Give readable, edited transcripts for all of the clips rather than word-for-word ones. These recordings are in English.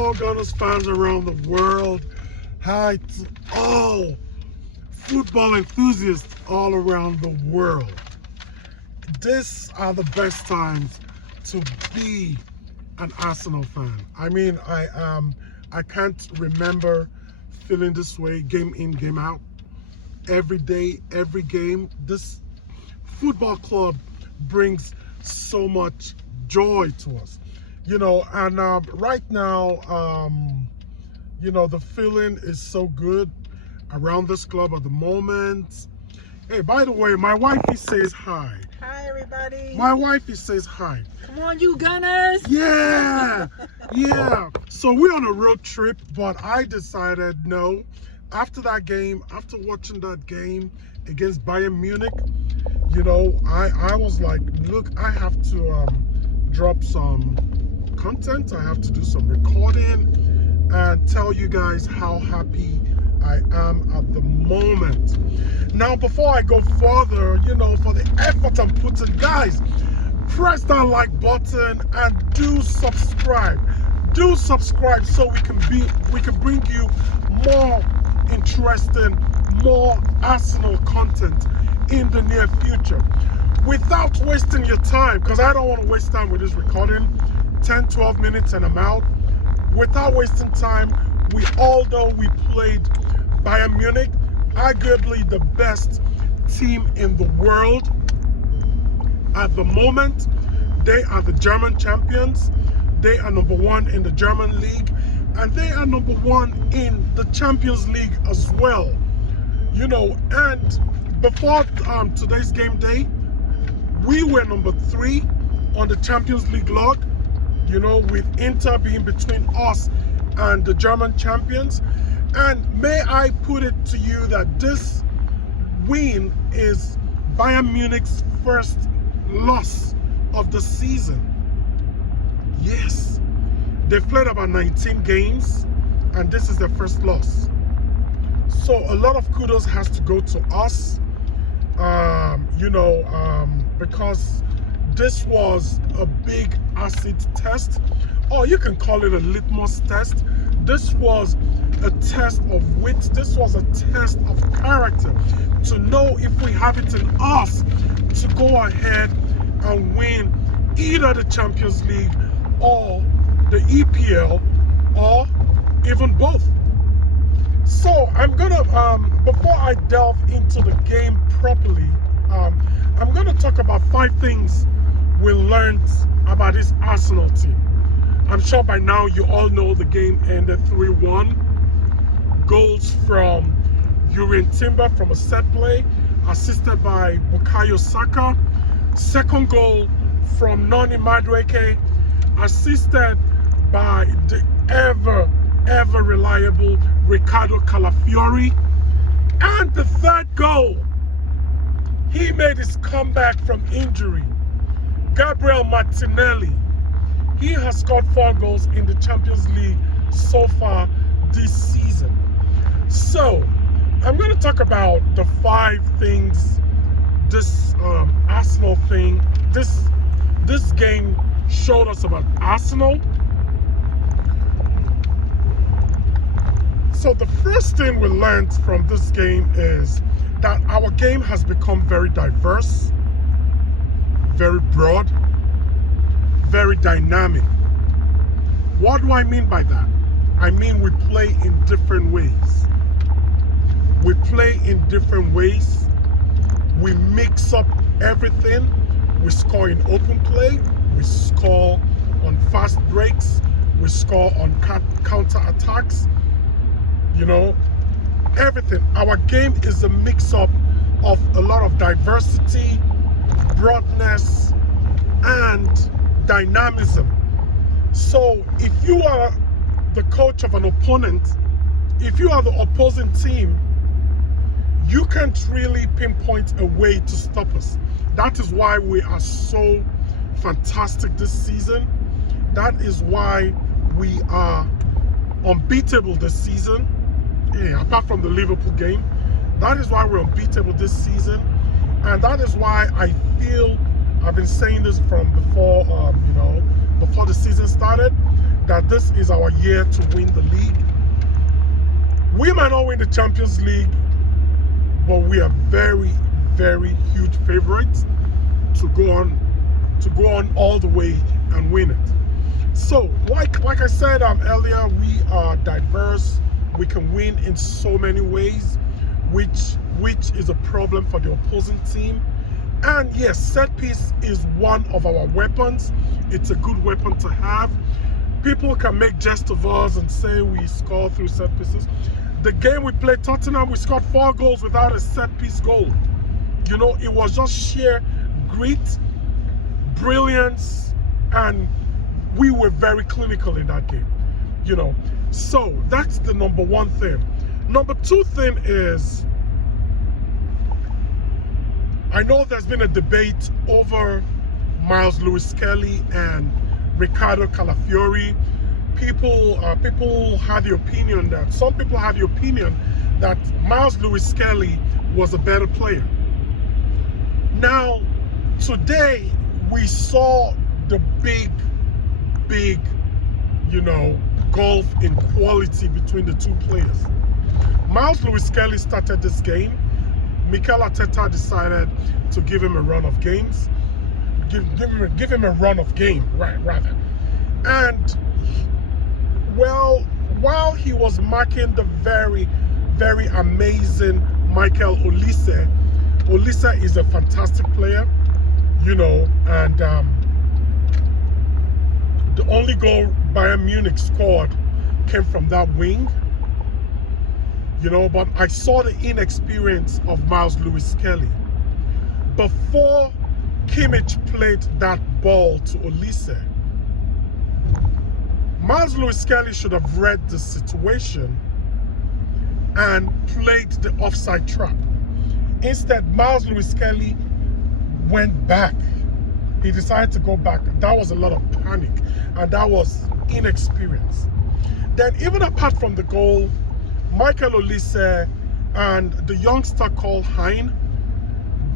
football Gunners fans around the world. Hi to all football enthusiasts all around the world. These are the best times to be an Arsenal fan. I mean, I can't remember feeling this way game in, game out. Every day, every game. This football club brings so much joy to us. You know, and right now, you know, the feeling is so good around this club at the moment. Hey, by the way, my wifey says hi. Hi, everybody. My wifey says hi. Come on, you Gunners. Yeah, yeah. So we're on a road trip, but I decided no. After that game, after watching that game against Bayern Munich, you know, I was like, look, I have to drop some content. I have to do some recording and tell you guys how happy I am at the moment. Now, before I go further, you know, for the effort I'm putting, guys, press that like button and do subscribe. Do subscribe so we can bring you more interesting, more Arsenal content in the near future. Without wasting your time, because I don't want to waste time with this recording, 10-12 minutes and I'm out. Without wasting time, we all know we played Bayern Munich, arguably the best team in the world at the moment. They are the German champions. They are number one in the German league, and they are number one in the Champions League as well. You know, and before today's game day, we were number 3 on the Champions League log, you know, with Inter being between us and the German champions. And may I put it to you that this win is Bayern Munich's first loss of the season. Yes, they've played about 19 games and this is their first loss. So a lot of kudos has to go to us, you know, because this was a big acid test, or you can call it a litmus test. This was a test of wit. This was a test of character to know if we have it in us to go ahead and win either the Champions League or the EPL, or even both. So I'm gonna, before I delve into the game properly, I'm gonna talk about 5 things we learned about this Arsenal team. I'm sure by now you all know the game ended 3-1. Goals from Urian Timber from a set play, assisted by Bukayo Saka. Second goal from Noni Madueke, assisted by the ever reliable Ricardo Calafiori. And the third goal, he made his comeback from injury, Gabriel Martinelli. He has scored 4 goals in the Champions League so far this season. So I'm going to talk about the 5 things this Arsenal thing, this game showed us about Arsenal. So the first thing we learned from this game is that our game has become very diverse, very broad, very dynamic. What do I mean by that? I mean we play in different ways. We play in different ways. We mix up everything. We score in open play. We score on fast breaks. We score on counter attacks. You know, everything. Our game is a mix up of a lot of diversity, broadness, and dynamism. So if you are the coach of an opponent, if you are the opposing team, you can't really pinpoint a way to stop us. That is why we are so fantastic this season. That is why we are unbeatable this season. Yeah, apart from the Liverpool game, that is why we're unbeatable this season. And that is why I feel, I've been saying this from before, you know, before the season started, that this is our year to win the league. We might not win the Champions League, but we are very, very huge favorites to go on all the way and win it. So, like I said earlier, we are diverse. We can win in so many ways, which is a problem for the opposing team. And yes, set piece is one of our weapons. It's a good weapon to have. People can make jest of us and say we score through set pieces. The game we played Tottenham, we scored 4 goals without a set piece goal. You know, it was just sheer grit, brilliance, and we were very clinical in that game. You know, so that's the number one thing. Number two thing is, I know there's been a debate over Miles Lewis-Kelly and Ricardo Calafiori. People had the opinion that, some people had the opinion that Miles Lewis-Kelly was a better player. Now, today we saw the big, you know, gulf in quality between the two players. Miles Lewis-Kelly started this game. Mikel Arteta decided to give him a run of games. Give him a run of game, rather. And, well, while he was marking the very, very amazing Michael Olise, Olise is a fantastic player, you know, and the only goal Bayern Munich scored came from that wing, you know, but I saw the inexperience of Miles Lewis-Kelly. Before Kimmich played that ball to Olise, Miles Lewis-Kelly should have read the situation and played the offside trap. Instead, Miles Lewis-Kelly went back. He decided to go back. That was a lot of panic, and that was inexperience. Then, even apart from the goal, Michael Olise and the youngster called Hein,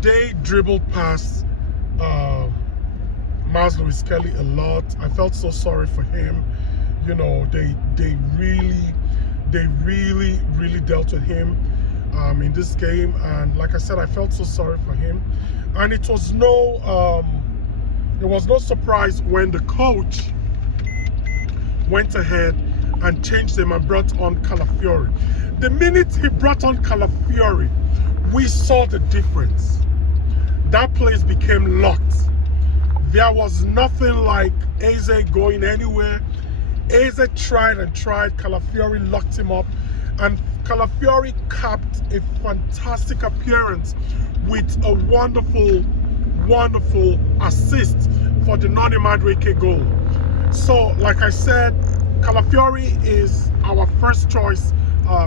they dribbled past Miles Lewis-Kelly a lot. I felt so sorry for him. You know, they really dealt with him in this game, and like I said, I felt so sorry for him. And it was no surprise when the coach went ahead and changed him and brought on Calafiori. The minute he brought on Calafiori, we saw the difference. That place became locked. There was nothing like Eze going anywhere. Eze tried and tried. Calafiori locked him up, and Calafiori capped a fantastic appearance with a wonderful assist for the Noni Madueke goal. So, like I said, Calafiori is our first choice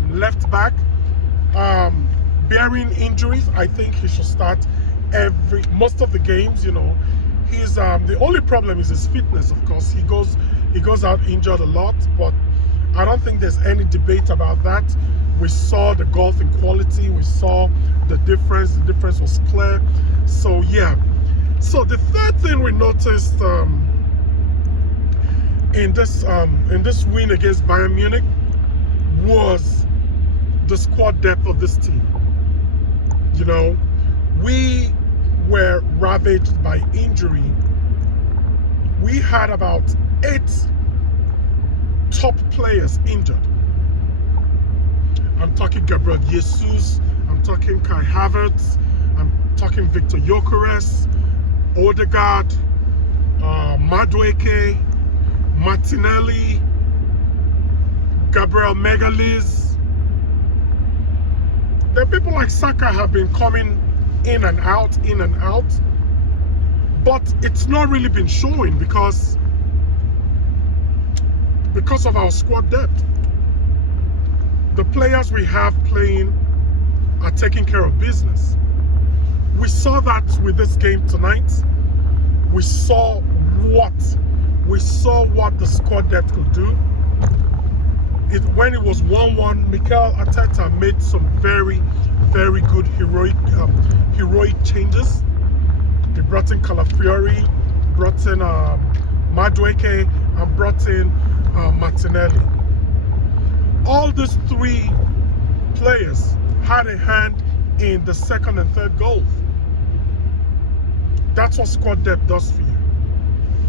left back. Bearing injuries, I think he should start most of the games. You know, he's the only problem is his fitness. Of course, he goes out injured a lot, but I don't think there's any debate about that. We saw the gulf in quality. We saw the difference. The difference was clear. So yeah. So the third thing we noticed in this win against Bayern Munich was the squad depth of this team. You know, we were ravaged by injury. We had about 8 top players injured. I'm talking Gabriel Jesus, I'm talking Kai Havertz, I'm talking Victor Gyökeres, Odegaard, Madueke, Martinelli, Gabriel Magalhaes. The people like Saka have been coming in and out, but it's not really been showing because of our squad depth. The players we have playing are taking care of business. We saw that with this game tonight. We saw what the squad depth could do. When it was 1-1, Mikel Arteta made some very, very good heroic changes. He brought in Calafiori, brought in Madueke, and brought in Martinelli. All these three players had a hand in the second and third goals. That's what squad depth does for you.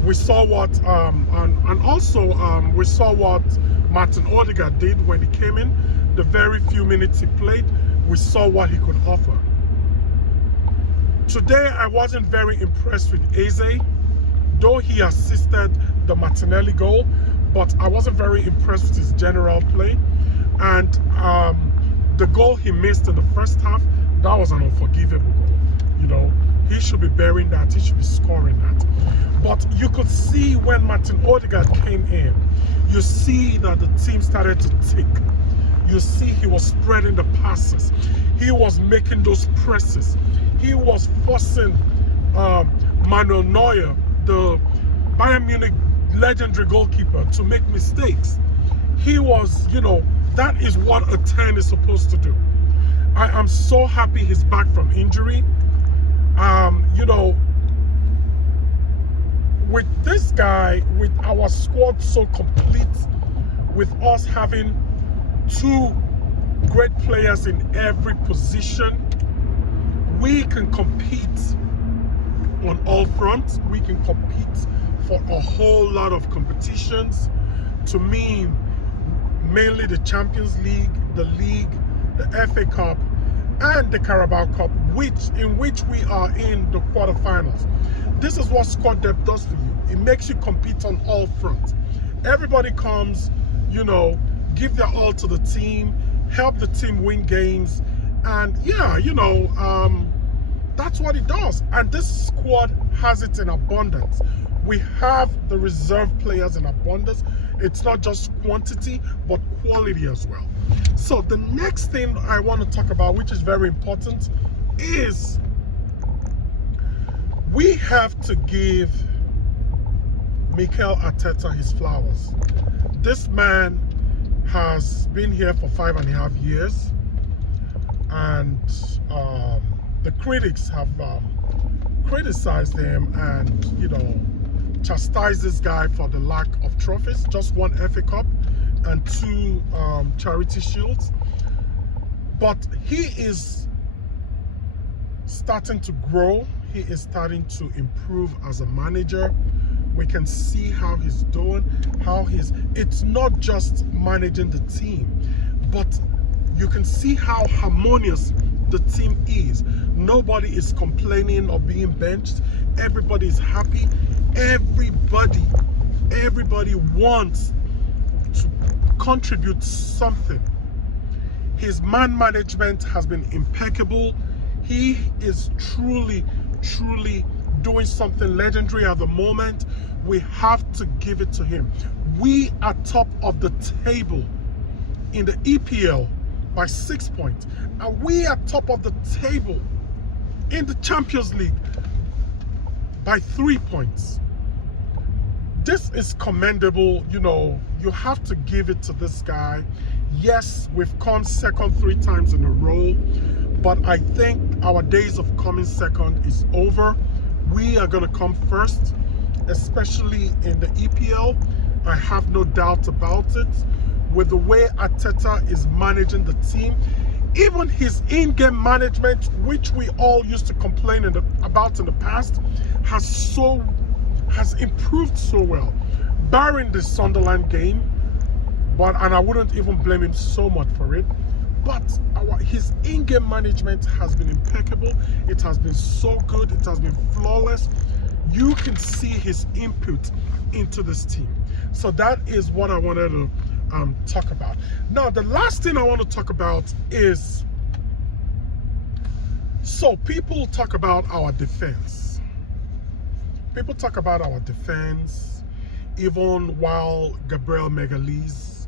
We saw what, and also we saw what Martin Odegaard did when he came in. The very few minutes he played, we saw what he could offer. Today, I wasn't very impressed with Eze, though he assisted the Martinelli goal, but I wasn't very impressed with his general play. And the goal he missed in the first half, that was an unforgivable goal. You know, he should be bearing that, he should be scoring that. But you could see when Martin Odegaard came in, you see that the team started to tick. You see he was spreading the passes. He was making those presses. He was forcing Manuel Neuer, the Bayern Munich legendary goalkeeper, to make mistakes. He was, you know, that is what a 10 is supposed to do. I am so happy he's back from injury. You know, with this guy, with our squad so complete, with us having two great players in every position, we can compete on all fronts. We can compete for a whole lot of competitions. To me, mainly the Champions League, the FA Cup, and the Carabao Cup, in which we are in the quarterfinals. This is what squad depth does for you. It makes you compete on all fronts. Everybody comes, you know, give their all to the team, help the team win games, and yeah, you know, that's what it does. And this squad has it in abundance. We have the reserve players in abundance. It's not just quantity, but quality as well. So the next thing I want to talk about, which is very important, is we have to give Mikel Arteta his flowers. This man has been here for 5.5 years, and the critics have criticized him and, you know, chastised this guy for the lack of trophies. Just one FA Cup and 2 charity shields. But he is starting to grow. He is starting to improve as a manager. We can see how he's doing, it's not just managing the team, but you can see how harmonious the team is. Nobody is complaining or being benched. Everybody is happy. Everybody wants to contribute something. His man management has been impeccable. He is truly doing something legendary at the moment. We have to give it to him. We are top of the table in the EPL by 6 points, and we are top of the table in the Champions League by 3 points. This is commendable. You know, you have to give it to this guy. Yes, we've come second 3 times in a row, but I think our days of coming second is over. We are going to come first, especially in the EPL. I have no doubt about it. With the way Arteta is managing the team, even his in-game management, which we all used to complain about in the past, has improved so well, barring the Sunderland game. And I wouldn't even blame him so much for it. But his in-game management has been impeccable. It has been so good. It has been flawless. You can see his input into this team. So that is what I wanted to talk about. Now, the last thing I want to talk about is, so people talk about our defense. People talk about our defense, even while Gabriel Magalhaes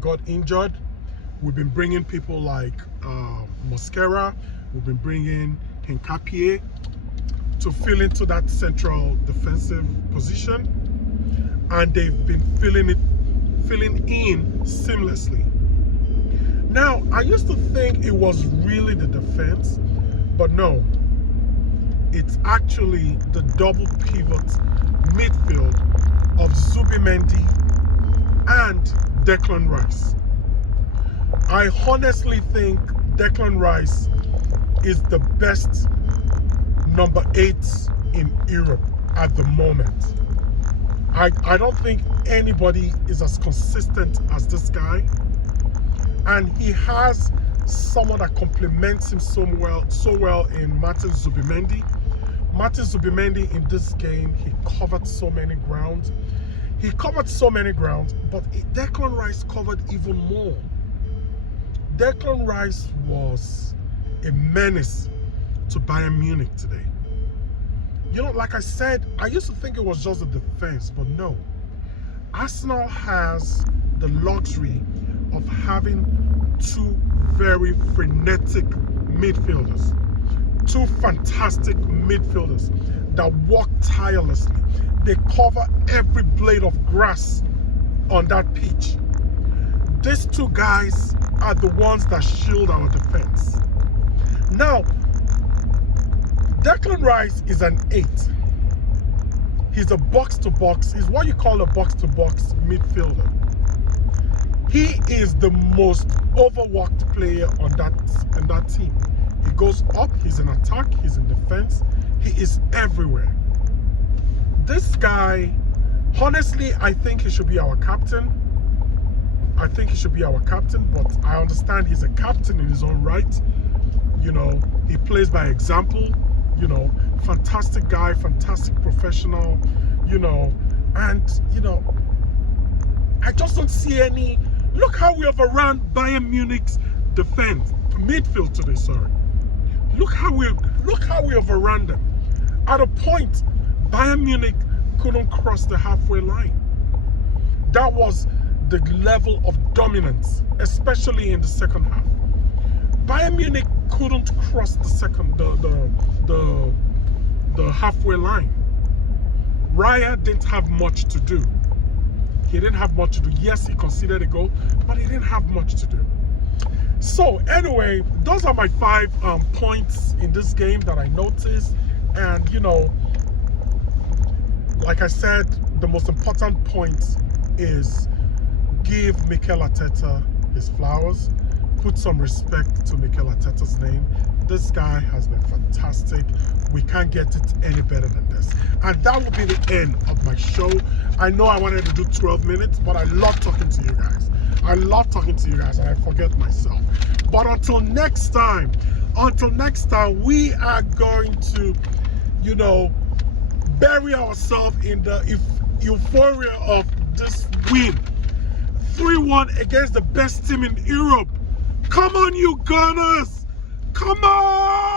got injured. We've been bringing people like Mosquera. We've been bringing Hincapié to fill into that central defensive position, and they've been filling in seamlessly. Now, I used to think it was really the defense, but no, it's actually the double pivot midfield of Zubimendi and Declan Rice. I honestly think Declan Rice is the best number 8 in Europe at the moment. I don't think anybody is as consistent as this guy, and he has someone that complements him so well in Martin Zubimendi. Martin Zubimendi in this game, he covered so many grounds. But Declan Rice covered even more. Declan Rice was a menace to Bayern Munich today. You know, like I said, I used to think it was just the defense, but no. Arsenal has the luxury of having two very frenetic midfielders. Two fantastic midfielders that work tirelessly. They cover every blade of grass on that pitch. These two guys are the ones that shield our defense. Now, Declan Rice is an 8. He's a box-to-box. He's what you call a box-to-box midfielder. He is the most overworked player on that team. He goes up, he's in attack, he's in defense. He is everywhere. This guy, honestly, I think he should be our captain. But I understand he's a captain in his own right. You know, he plays by example. You know, fantastic guy, fantastic professional, you know, and, you know, I just don't see any. Look how we overran Bayern Munich's midfield today, sorry. Look how we overran them. At a point, Bayern Munich couldn't cross the halfway line. That was the level of dominance, especially in the second half. Bayern Munich couldn't cross the halfway line. Raya didn't have much to do. Yes, he conceded a goal, but he didn't have much to do. So anyway, those are my 5 points in this game that I noticed. And you know, like I said, the most important point is give Mikel Arteta his flowers. Put some respect to Mikel Arteta's name. This guy has been fantastic. We can't get it any better than this. And that will be the end of my show. I know I wanted to do 12 minutes, but I love talking to you guys. And I forget myself. But until next time, we are going to, you know, bury ourselves in the euphoria of this win. 3-1 against the best team in Europe. Come on, you Gunners! Come on!